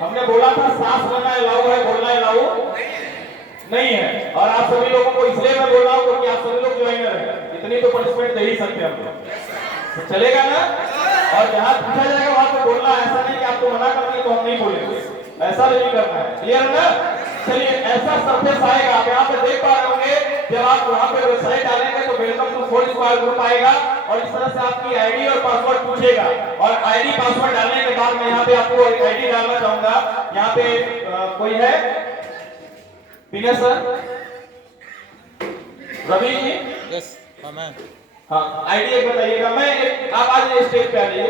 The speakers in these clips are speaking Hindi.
हमने बोला था सांस लेना अलाउ है, बोलना अलाउ नहीं है। और आप सभी लोगों को इसलिए मैं बोल रहा हूँ क्योंकि आप सभी लोग ज्वाइनर हैं, इतनी तो पनिशमेंट दे ही सकते हैं हम लोग, तो चलेगा ना। और जहाँ पूछा जाएगा वहां पे बोलना, ऐसा नहीं कि आपको मना कर दिए तो हम नहीं बोलेंगे, ऐसा नहीं करना है। क्लियर है ना? चलिए, ऐसा सरफेस आएगा, आप यहाँ पे देख पा रहे होंगे। जब आप वहाँ पे वेबसाइट डालेंगे तो welcome to Ford square group आएगा और इस तरह से आपकी आईडी और पासवर्ड पूछेगा। और आईडी पासवर्ड डालने के बाद मैं यहाँ पे आपको एक आईडी डालना चाहूंगा। यहाँ पे कोई है? विनय सर, रवि जी, यस मैं हाँ आईडी एक बताइएगा। आप आज स्टेज पे आ जाइए।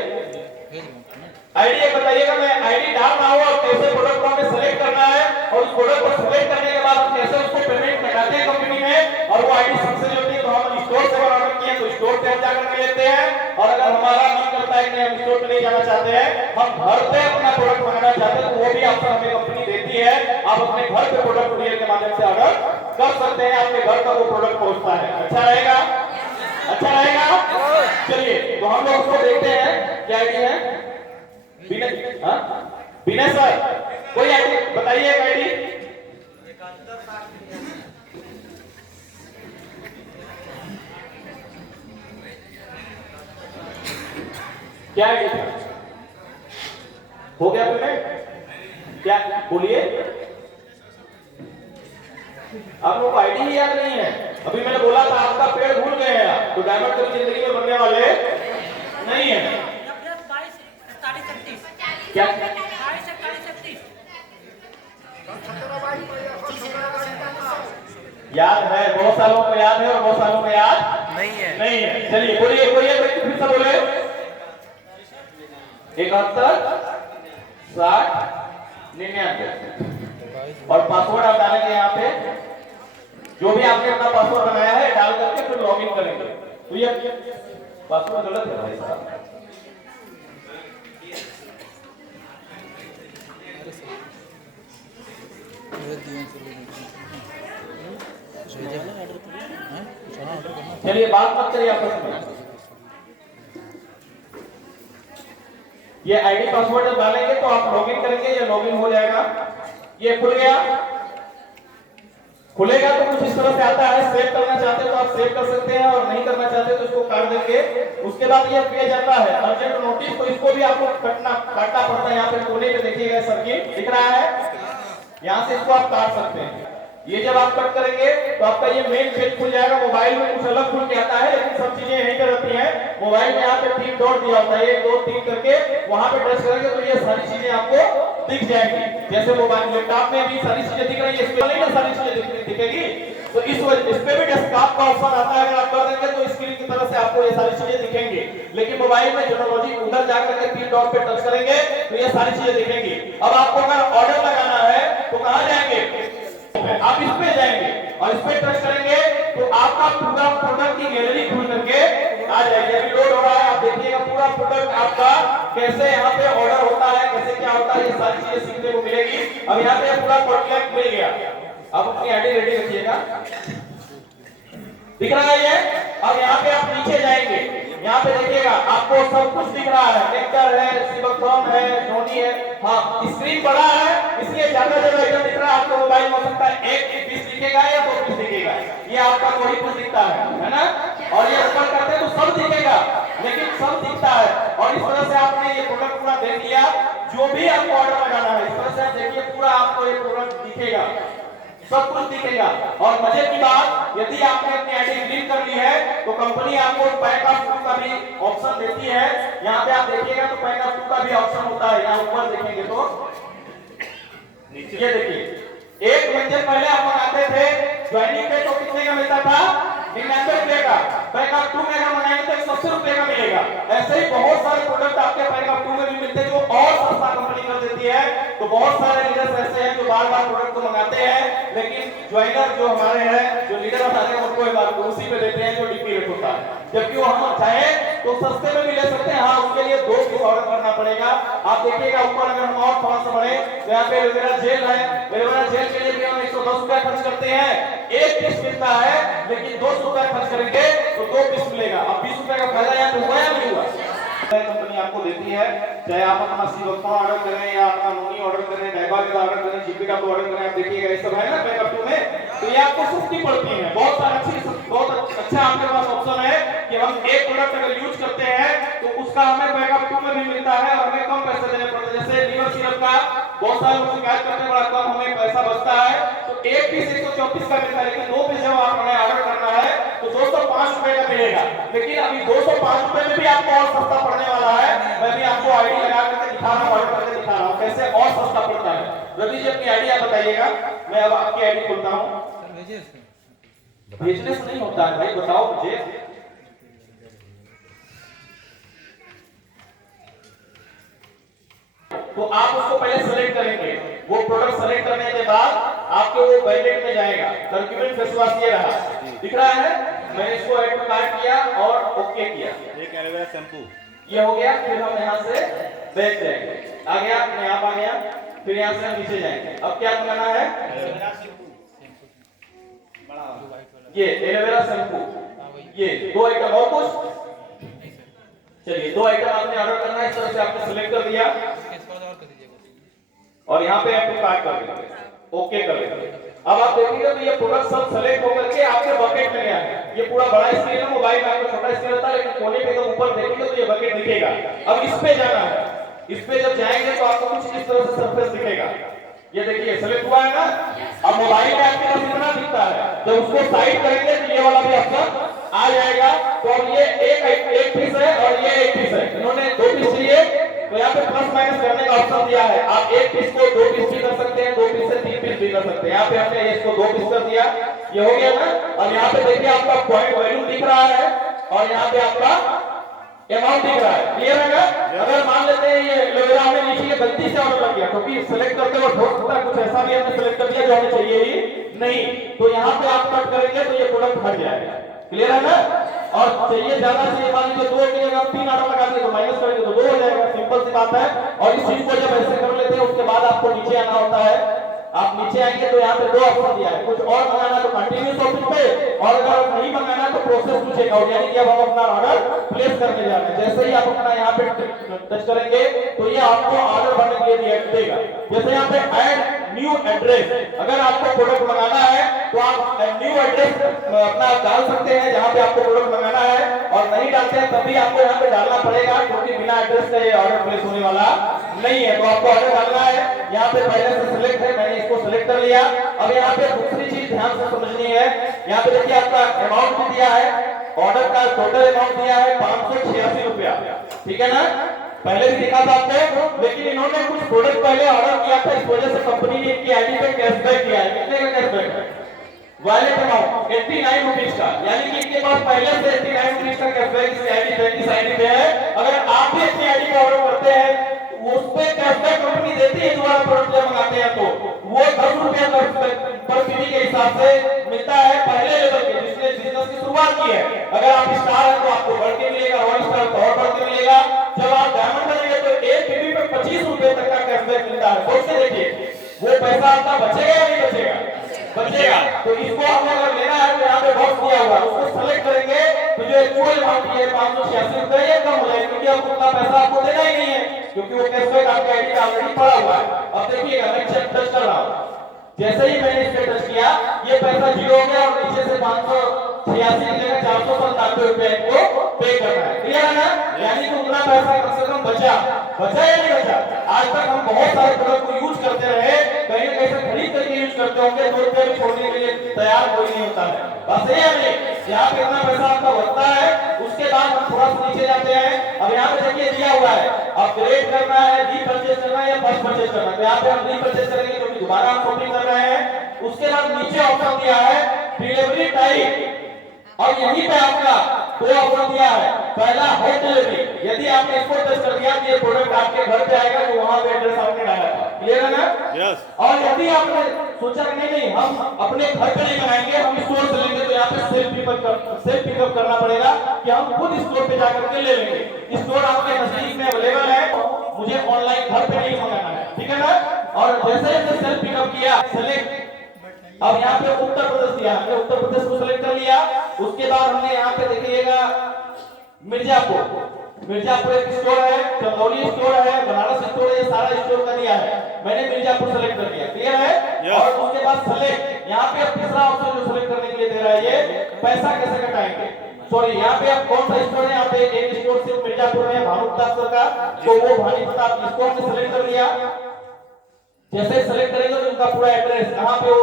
आईडी एक बताइएगा। मैं आईडी डाल रहा हूँ और कैसे प्रोडक्ट को हमें सेलेक्ट करना है और उस प्रोडक्ट को सेलेक्ट करने के बाद हम कैसे उसको पेमेंट लगाते हैं कंपनी में, और वो आईडी सक्सेस होती है तो हम स्टोर से ऑर्डर किए तो स्टोर से हम जाकर के लेते हैं। और अगर हमारा मन करता है कि हम स्टोर पे नहीं जाना चाहते हैं, हम घर पे अपना प्रोडक्ट मंगाना चाहते हैं, तो वो भी ऑप्शन हमें कंपनी देती है। आप अपने घर पे प्रोडक्ट कुरियर के माध्यम से ऑर्डर कर सकते हैं, आपके घर पर वो प्रोडक्ट पहुंचता है। अच्छा रहेगा? अच्छा रहेगा? चलिए, तो हम लोग उसको देखते हैं। क्या आईडी है? विनय सर, कोई आईडी बताइए, एक आईडी। क्या आईडी था? हो गया पेमेंट? क्या बोलिए? आप लोगों को आईडी ही याद नहीं है? अभी मैंने बोला था आपका पेड़ भूल गए हैं आप, तो डायमंड कभी जिंदगी में बनने वाले नहीं है। क्या याद है? बहुत सालों को याद है और बहुत सालों को याद नहीं है। चलिए बोलिए, कोई फिर से बोले। 71 60 99 और पासवर्ड आप डालेंगे यहाँ पे, जो भी आपने अपना पासवर्ड बनाया है डाल करके फिर लॉगिन करेंगे। तो ये पासवर्ड गलत है भाई साहब। चलिए बात मत करिए आपस में। ये आईडी पासवर्ड जब डालेंगे तो आप लॉगिन करेंगे, या लॉगिन हो जाएगा। ये खुल गया, खुलेगा तो कुछ इस तरह से आता है। सेव करना चाहते हो तो आप सेव कर सकते हैं, और नहीं करना चाहते तो इसको काट देंगे। उसके बाद ये पेज आता है अर्जेंट नोटिस, तो इसको भी आपको काटना पड़ता है। यहाँ पे कोने पे देखिएगा सर्किट दिख रहा है, यहाँ से इसको आप काट सकते हैं। ये जब आप कट करेंगे तो आपका ये मेन पेज खुल जाएगा। मोबाइल में कुछ अलग खुल के आता है, लेकिन सब चीजें यहीं पे रहती हैं। मोबाइल में यहाँ पे 3 डॉट दिया होता है, 1 2 3 करके वहां पे टच करेंगे तो ये सारी चीजें आपको दिख जाएंगी। जैसे मोबाइल लैपटॉप में भी सारी चीजें दिख रही है, इस पे नहीं ना सारी चीजें दिखेगी। तो इस पे भी डेस्कटॉप का ऑप्शन आता है, अगर आप कर देंगे तो स्क्रीन की तरफ से आपको ये सारी चीजें दिखेंगी। लेकिन मोबाइल में टेक्नोलॉजी उधर जाकर के 3 डॉट पे टच करेंगे तो ये सारी चीजें दिखेंगी। अब आपको अगर ऑर्डर लगाना है तो कहां जाएंगे? आप इस पे जाएंगे और इस पे टच करेंगे तो आपका पूरा प्रोडक्ट की गैलरी खुल करके आ जाएगी। अभी लोड हो रहा है, आप देखिएगा पूरा प्रोडक्ट आपका कैसे यहाँ पे ऑर्डर होता है, कैसे क्या होता है, ये सारी चीजें सीखने को मिलेगी। अब यहाँ पे पूरा कॉन्ट्रैक्ट मिल गया। अब अपनी आईडी रेडी रखिएगा, दिख रहा है ये। अब यहाँ पे आप नीचे जाएंगे, यहाँ पे देखिएगा आपको सब कुछ दिख रहा है। नेक्टर है, सिबकथॉर्न है, धोनी है। हाँ, स्क्रीन बड़ा है इसलिए ज्यादा ज्यादा आइटम दिख रहा है। आपको मोबाइल में हो सकता है 1 पीस दिखेगा या 2 पीस दिखेगा, ये आपका वही कुछ दिखता है ना। और ये ऊपर करते हैं तो सब दिखेगा, लेकिन सब दिखता है। और इस तरह से आपने ये प्रोडक्ट पूरा देख लिया। जो भी आपको ऑर्डर लगाना है इस तरह से देखिए, पूरा आपको ये प्रोडक्ट दिखेगा, सब कुछ दिखेगा। और मजे की बात, यदि आपने अपनी आईडी लिंक कर ली है तो कंपनी आपको पैक ऑफ 2 का भी ऑप्शन देती है। यहाँ पे आप देखिएगा तो पैक ऑफ 2 का भी ऑप्शन होता है। यहाँ ऊपर देखेंगे तो नीचे ये देखिए, 1 मंजिल पहले आप मंगाते थे ज्वाइनिंग पे तो कितने का मिलता था? 99 रुपए का। पैक ऑफ 2 में मंगाएंगे तो 180 रुपए का मिलेगा। ऐसे ही बहुत सारे प्रोडक्ट आपके पैक ऑफ 2 में भी मिलते हैं जो और सस्ता कंपनी कर देती है। तो बहुत सारे लीडर्स ऐसे हैं जो बार-बार प्रोडक्ट को मंगाते हैं, लेकिन ज्वाइनर जो हमारे हैं, जो लीडर हमारे हैं, उनको एक बार उसी पे देते हैं जो डिक्री रेट होता है। जबकि वो हम चाहे तो सस्ते में भी ले सकते हैं। हाँ, उसके लिए 2 पीस ऑर्डर करना पड़ेगा। आप देखिएगा ऊपर अगर हम और थोड़ा सा बढ़े तो यहाँ पे एलोवेरा जेल है। एलोवेरा जेल के लिए भी हम 110 रुपया खर्च करते हैं, 1 पीस मिलता है, लेकिन 200 रुपया खर्च करेंगे तो 2 पीस मिलेगा। अब 20 रुपए का फायदा यहाँ पे हुआ या नहीं हुआ? कंपनी आपको देती है, चाहे आप अपना सिबकथॉर्न ऑर्डर करें या अपना नोनी ऑर्डर करें मोबाइल का ऑर्डर करें, जीपी का ऑर्डर करें, आप देखिएगा ये सब है ना बैकअप 2 में, तो ये आपको सस्ती पड़ती है। बहुत अच्छा आपके पास ऑप्शन है कि हम एक प्रोडक्ट अगर यूज करते हैं तो उसका हमें बैकअप 2 में भी मिलता है और हमें कम पैसे देने पड़ते हैं। जैसे लीवर सिरप का बहुत सारे लोग शिकायत करते हैं, बड़ा कम हमें पैसा बचता है, तो एक पीस 134 का मिलता है, लेकिन 2 पीस जब आपने ऑर्डर करना है तो 205 रुपए का मिलेगा। लेकिन अभी 205 रुपए में भी आपको और सस्ता पड़ने वाला है। मैं भी आपको आईडी लगा करके दिखा रहा हूँ, ऑर्डर करके दिखा रहा हूँ कैसे और सस्ता पड़ता है। रवि जी अपनी आईडी आप बताइएगा, मैं अब आपकी आईडी खोलता हूँ। बिजनेस नहीं होता है भाई, बताओ मुझे। तो आप उसको पहले सेलेक्ट करेंगे, वो प्रोडक्ट सेलेक्ट करने के बाद आपके वो वैलेट में जाएगा। कर्क्यूमिन फेस वॉश ये रहा, दिख रहा है, मैंने इसको ऐड टू कार्ट किया और ओके किया। एक एलोवेरा शैम्पू ये हो गया। फिर हम यहाँ से बैक जाएंगे, आ गया, यहाँ आ गया, फिर यहाँ से हम नीचे जाएंगे। अब क्या मंगाना है? ये एलोवेरा शैम्पू, ये 2 आइटम और कुछ। चलिए 2 आइटम आपने ऑर्डर करना है, इस तरह से आपने सिलेक्ट कर दिया और यहाँ पे ऐड टू कार्ट कर देंगे, ओके कर देंगे। अब आप देखेंगे तो ये प्रोडक्ट सब सेलेक्ट होकर के आपके बकेट में गया है। ये पूरा बड़ा स्क्रीन है, मोबाइल में आपको छोटा स्क्रीन होता है, लेकिन कोने पे तो ऊपर देखेंगे तो ये बकेट दिखेगा। अब इस पे जाना है, इस पे जब जाएंगे तो आपको कुछ इस तरह से सरफेस दिखेगा। ये देखिए सेलेक्ट हुआ है ना। अब मोबाइल में आपके पास इतना दिखता है, जब उसको साइड करेंगे तो ये वाला भी ऑप्शन आ जाएगा। तो अब ये एक पीस है और ये एक पीस है, इन्होंने 2 पीस चाहिए तो यहाँ पे प्लस माइनस करने का ऑप्शन दिया है। आप एक पीस को 2 पीस भी कर सकते हैं, 2 पीस से 3 पीस भी कर सकते हैं। यहाँ पे हमने इसको 2 पीस कर दिया, ये हो गया ना। और यहाँ पे देखिए आपका पॉइंट वैल्यू दिख रहा है और यहाँ पे आपका अमाउंट दिख रहा है, क्लियर है ना। अगर मान लेते हैं ये एलोवेरा हमें नीचे ये गलती से ऑर्डर लग गया, क्योंकि सिलेक्ट करते वक्त हो सकता है कुछ ऐसा भी हमने सिलेक्ट कर दिया जो हमें चाहिए ही नहीं, तो यहाँ पे आप कट करेंगे तो ये प्रोडक्ट हट जाएगा, क्लियर है ना। और चाहिए ज्यादा चाहिए, मान लीजिए 2 की जगह 3 ऑर्डर लगा दिए तो माइनस करेंगे तो 2 हो जाएगा, सिंपल सी बात है। और इस चीज को जब ऐसे कर लेते हैं उसके बाद आपको नीचे आना होता है। आप नीचे आएंगे तो यहाँ पे 2 ऑप्शन दिया है, कुछ और मंगाना तो कंटिन्यू ऑप्शन पे, और अगर नहीं मंगाना तो प्रोसेस पूछेगा, यानी कि अब हम अपना ऑर्डर प्लेस करने जा रहे हैं। जैसे ही आप अपना यहाँ पे टच करेंगे तो ये आपको ऑर्डर भरने के लिए देगा। जैसे यहाँ पे ऐड न्यू एड्रेस, अगर आपको प्रोडक्ट मंगाना है तो आप न्यू एड्रेस अपना डाल सकते हैं जहाँ पे आपको प्रोडक्ट मंगाना है, और नहीं डालते हैं तब भी आपको यहाँ पे डालना पड़ेगा, क्योंकि बिना एड्रेस का ये ऑर्डर प्लेस होने वाला नहीं है। तो आपको ऑर्डर डालना है, यहाँ पे पहले से सिलेक्ट है, मैंने इसको सिलेक्ट कर लिया। अब यहाँ पे दूसरी चीज ध्यान से समझनी है, यहाँ पे देखिए आपका अमाउंट भी दिया है, ऑर्डर का टोटल अमाउंट दिया है 586 रुपया, ठीक है ना। पहले भी देखा था आपने, लेकिन इन्होंने कुछ प्रोडक्ट पहले ऑर्डर किया था, इस वजह से कंपनी ने इनकी आईडी पे कैशबैक किया है। कितने का कैशबैक है? वैलेट अमाउंट 89 रुपीज का, यानी कि इनके पास पहले से 89 रुपीज का कैशबैक इस आईडी पे है। अगर आप भी अपनी आईडी पे ऑर्डर करते हैं उस पे कैशबैक कंपनी देती है, दोबारा प्रोडक्ट जब मंगाते हैं तो वो 10 रुपया पर पीवी के हिसाब से मिलता है पहले लेवल के, जिसने बिजनेस की शुरुआत की है। अगर आप स्टार है तो आपको बढ़ के मिलेगा, और स्टार तो और बढ़ के मिलेगा। जब आप डायमंड बनेंगे तो एक पीवी पे 25 रुपए तक का कैशबैक मिलता है। सोच के देखिए वो पैसा आपका बचेगा या नहीं बचेगा? बचेगा। तो इसको आपने अगर लेना है तो यहाँ पे बॉक्स दिया हुआ है, उसको सेलेक्ट करेंगे तो जो एक्चुअल अमाउंट है 586 रुपए ये कम हो जाएगा, क्योंकि अब उतना पैसा आपको देना ही नहीं है, क्योंकि वो कैशबैक आपके आईडी पे ऑलरेडी पड़ा हुआ है। अब देखिएगा मैं चेक टच कर रहा हूँ, जैसे ही मैंने इस पे टच किया ये पैसा 0 हो गया और नीचे से 586 की जगह 497 रुपए को पे करना है, क्लियर है ना। यानी कि उतना पैसा कम से कम बचा या नहीं बचा? आज तक हम बहुत सारे प्रोडक्ट को यूज करते रहे, कहीं ना कहीं से खरीद करके यूज करते होंगे, 2 रुपए भी छोड़ने के लिए तैयार कोई नहीं होता है, बस ये नहीं। यहाँ पे इतना पैसा आपका बचता है। उसके बाद हम थोड़ा सा नीचे जाते हैं। अब यहाँ पे देखिए दिया हुआ है अपग्रेड करना है, रीपरचेज करना है या फर्स्ट परचेज करना है, तो यहाँ पे हम रीपरचेज करेंगे क्योंकि दोबारा हम शॉपिंग कर रहे हैं। उसके बाद नीचे ऑप्शन दिया है डिलीवरी टाइम, और यहीं पे आपका 2 ऑप्शन दिया है। पहला होम डिलीवरी, यदि आपने इसको टच कर दिया तो ये प्रोडक्ट आपके घर पे आएगा जो वहां पे एड्रेस आपने डाला था, क्लियर है ना। यस। और यदि आपने सोचा कि नहीं हम अपने घर पे नहीं बनाएंगे, हम स्टोर से लेंगे, तो यहाँ पे सेल्फ पिकअप करना पड़ेगा कि हम खुद स्टोर पे जाकर के ले लेंगे। स्टोर आपके नजदीक में अवेलेबल है, मुझे ऑनलाइन घर पे नहीं मंगाना है, ठीक है ना। और जैसे ही सेल्फ पिकअप किया सेलेक्ट, अब यहाँ पे उत्तर प्रदेश दिया, हमने उत्तर प्रदेश को सिलेक्ट कर लिया। उसके बाद हमने यहाँ पे देखिएगा मिर्जापुर एक स्टोर है, चंदौली स्टोर है, बनारस स्टोर है, ये सारा स्टोर का दिया है। मैंने मिर्जापुर सेलेक्ट कर लिया, क्लियर है। और उसके बाद सेलेक्ट, यहाँ पे तीसरा ऑप्शन जो सेलेक्ट करने के लिए दे रहा है ये पैसा कैसे कटाएंगे। सॉरी, यहाँ पे आप कौन सा स्टोर है, यहाँ पे एक स्टोर सिर्फ मिर्जापुर में भानु प्रताप सर का, तो वो भानु प्रताप इसको हमने सेलेक्ट कर लिया। जैसे सेलेक्ट करेंगे तो उनका पूरा एड्रेस कहाँ पे वो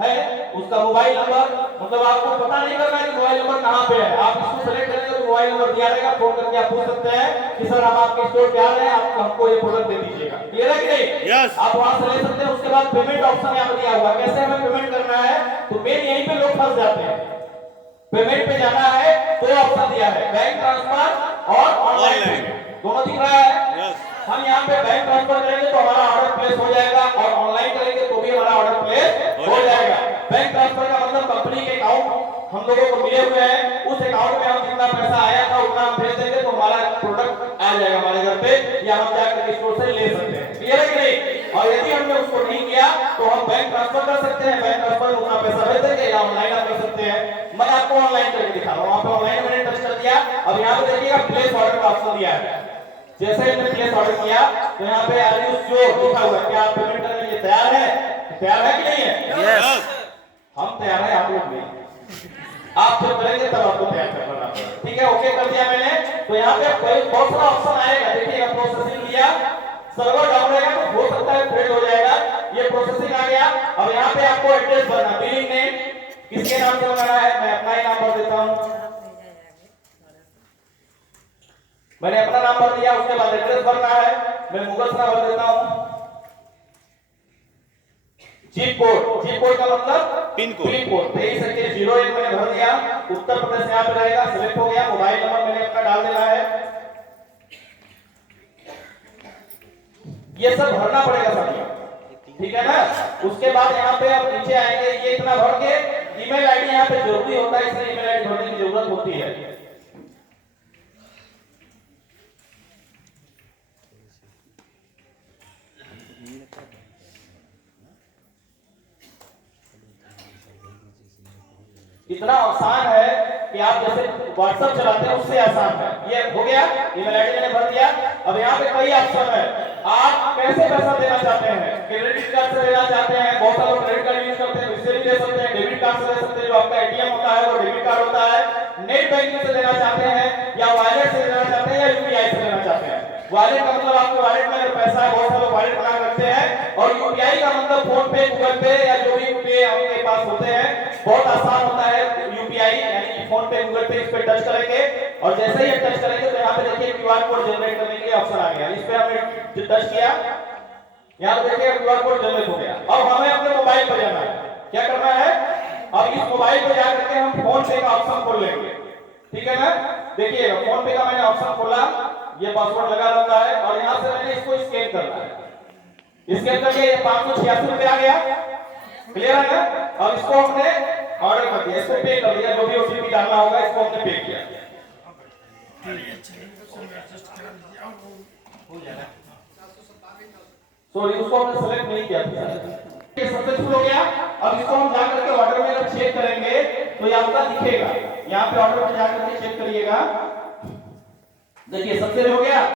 है, उसका मोबाइल नंबर, मतलब आपको पता नहीं करना है कि मोबाइल नंबर कहाँ पे है, आप इसको सेलेक्ट करेंगे तो मोबाइल नंबर दिया रहेगा, फोन करके आप पूछ सकते हैं कि सर हम आपके स्टोर पे आ रहे हैं, आप हमको ये प्रोडक्ट दे दीजिएगा, क्लियर है कि नहीं। यस। आप वहां से ले सकते हैं। उसके बाद पेमेंट ऑप्शन यहाँ पर दिया हुआ, कैसे हमें पेमेंट करना है, तो मेन यहीं पे लोग फंस जाते हैं। पेमेंट पे जाना है तो ऑप्शन दिया है बैंक ट्रांसफर और ऑनलाइन पेमेंट, दोनों दिख रहा है। यस। हम यहाँ पे बैंक ट्रांसफर करेंगे तो हमारा ऑर्डर प्लेस हो जाएगा, और ऑनलाइन करेंगे तो भी हमारा ऑर्डर प्लेस हो जाएगा। बैंक ट्रांसफर का मतलब कंपनी के अकाउंट हम लोगों को मिले हुए हैं, उस अकाउंट में हम जितना पैसा आया था उतना हम भेज देंगे तो हमारा प्रोडक्ट आ जाएगा हमारे घर पे, या हम जाकर स्टोर से ले सकते हैं, क्लियर है कि नहीं। और यदि हमने उसको नहीं किया तो हम बैंक ट्रांसफर कर सकते हैं, बैंक ट्रांसफर में उतना पैसा भेज देंगे, या ऑनलाइन आप कर सकते हैं। मैं आपको ऑनलाइन करके दिखा रहा हूँ, वहाँ पे ऑनलाइन मैंने टच कर दिया। अब यहाँ पे देखिएगा प्लेस ऑर्डर का ऑप्शन दिया है, जैसे ही मैंने प्लेस ऑर्डर किया तो यहाँ पे आर जो लिखा हुआ है, क्या आप पेमेंट करने के लिए तैयार है, तैयार है कि नहीं है। यस। हम तैयार है, आप लोग नहीं, आप जब करेंगे तब आपको तैयार करना पड़ेगा, ठीक है। ओके कर दिया मैंने, तो यहाँ पे बहुत सारा ऑप्शन आएगा, देखिएगा प्रोसेसिंग किया, सर्वर डाउन रहेगा तो हो सकता है फेल हो जाएगा, ये प्रोसेसिंग आ गया। अब यहाँ पे आपको एड्रेस भरना, बिलिंग नेम किसके नाम से लगाना है, मैं अपना ही नाम भर देता हूँ, मैंने अपना नाम भर दिया। उसके बाद एड्रेस भरना है, मैं मुगल का भर देता हूँ। जिप कोड, जिप कोड का मतलब पिन कोड, 2301 मैंने भर दिया। उत्तर प्रदेश यहाँ पे रहेगा, सिलेक्ट हो गया। मोबाइल नंबर मैंने अपना डाल देना है, ये सब भरना पड़ेगा साथियों, ठीक है ना। उसके बाद यहाँ पे आप नीचे आएंगे, ये इतना भर के ईमेल आईडी यहाँ पे जरूरी होता है, इसलिए ईमेल आईडी भरने की जरूरत होती है। इतना आसान है कि आप जैसे व्हाट्सएप चलाते हैं उससे आसान है। ये हो गया, ईमेल आईडी मैंने भर दिया। अब यहाँ पे कई ऑप्शन है, आप कैसे पैसा देना चाहते हैं, क्रेडिट कार्ड से देना चाहते हैं, बहुत सारे लोग क्रेडिट कार्ड यूज करते हैं, इससे भी दे सकते हैं, डेबिट कार्ड से दे सकते हैं, जो आपका एटीएम होता है वो डेबिट कार्ड होता है, नेट बैंकिंग से देना चाहते हैं, या वॉलेट से देना चाहते हैं, या यूपीआई से देना चाहते हैं। वॉलेट का मतलब आपके वॉलेट में अगर पैसा है, बहुत सारे लोग वॉलेट बना रखते हैं, और यूपीआई का मतलब फोन पे, गूगल पे, या जो भी पे आपके पास होते हैं, बहुत आसान होता है यूपीआई, यानी कि फोन पे, गूगल पे, इस पे टच करेंगे, और जैसे ही टच करेंगे तो यहाँ पे देखिए क्यूआर कोड जनरेट करने के लिए ऑप्शन आ गया, इस पे हमने टच किया, यहाँ पे देखिए क्यूआर कोड जनरेट हो गया। अब हमें अपने मोबाइल पर जाना है, क्या करना है, अब इस मोबाइल पे जाकर के हम फोन पे का ऑप्शन खोल लेंगे, ठीक है ना। देखिएगा फोन पे का मैंने ऑप्शन खोला, ये पासवर्ड लगा रहता है, और यहाँ से मैंने इसको स्कैन करना है, स्कैन करके ये 586 रुपये आ गया, क्लियर है ना। अब इसको हमने ऑर्डर कर दिया, इसको पे कर दिया, जो भी ओटीपी डालना होगा इसको हमने पे किया। सॉरी, उसको हमने सेलेक्ट नहीं किया था, ये सक्सेसफुल हो गया। अब इसको हम जाकर के ऑर्डर में अगर चेक करेंगे तो ये आपका दिखेगा, यहाँ पे ऑर्डर में जाकर के चेक करिएगा, देखिए सक्सेस हो गया।